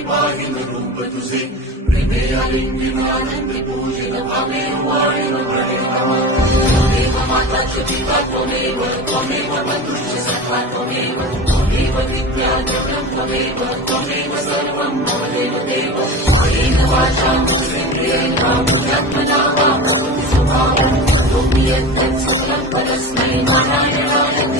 पाहिन रूप तुझे, प्रेमे आलिंगन आनंद पूजिन भावे वाळीन प्रणय नमः. त्वमेव माता च पिता त्वमेव, त्वमेव बन्धुश्च सखा त्वमेव, त्वमेव विद्या जगं त्वमेव, त्वमेव सर्वं मम देवदेव. कायेन वाचा मनसेन्द्रियेण बुद्ध्यात्मना वा प्रकृतिस्वभावं करोमि यत्तत् सकलं परस्मै नारायणाय